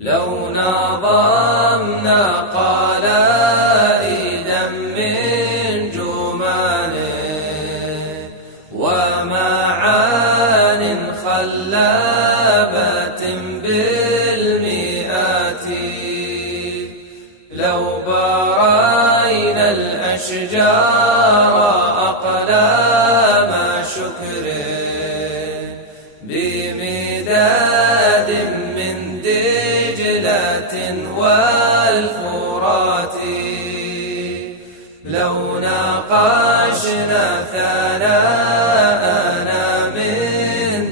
لو نظمنا قلائدا من جمال ومعان خلابة بالمئات، لو برينا الأشجار أقلام شكر بمداد من دجلة والفرات، لو ناقشنا ثناءنا من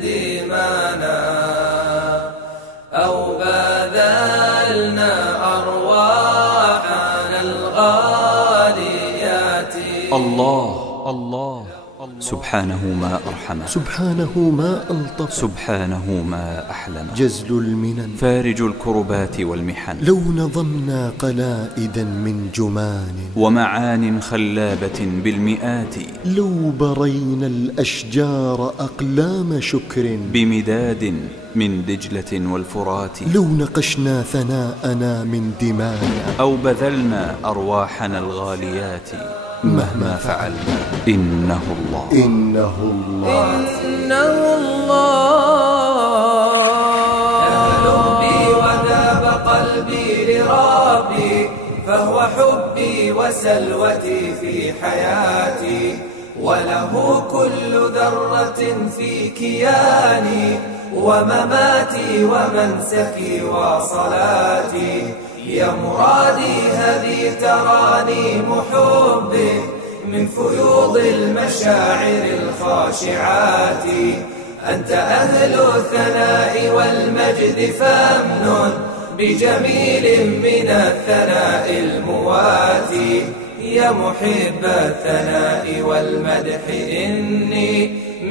دمانا أو بذلنا أرواحنا الغاليات. الله الله سبحانه ما أرحمه، سبحانه ما ألطف، سبحانه ما أحلمه، جزل المنن، فارج الكربات والمحن. لو نظمنا قلائدا من جمان ومعان خلابة بالمئات، لو برينا الأشجار أقلام شكر بمداد من دجلة والفرات، لو نقشنا ثناءنا من دمانا أو بذلنا أرواحنا الغاليات، مهما فعلنا إنه الله، إنه الله، إنه الله. يهلو بي وذاب قلبي لربي، فهو حبي وسلوتي في حياتي، وله كل ذرة في كياني، ومماتي ومنسكي وصلاتي. يا مرادي هذه ترانيم حب من فيوض المشاعر الخاشعات، أنت أهل الثناء والمجد فامنن بجميل من الثناء المواتي. يا محب الثناء والمدح إني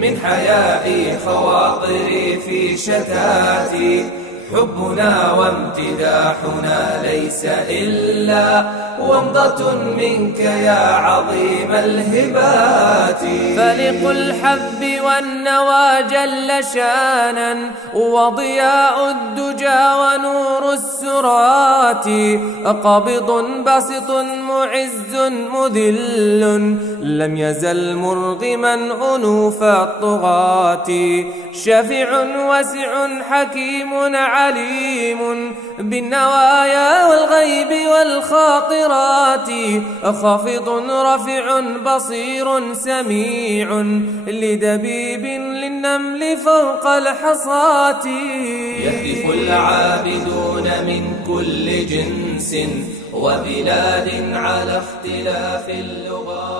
من حيائي خواطري في شتاتي، حبنا وامتداحنا ليس إلا ومضة منك يا عظيم الهبات. فلق الحب والنوى جل شانا، وضياء الدجى ونور السرات، قابض باسط معز مذل، لم يزل مرغما أنوف الطغاة، شافع واسع حكيم عليم بالنوايا والغيب والخاطرات، خافض رفيع بصير سميع لدبيب للنمل فوق الحصاة. يهتف العابدون من كل جنس وبلاد على اختلاف اللغات.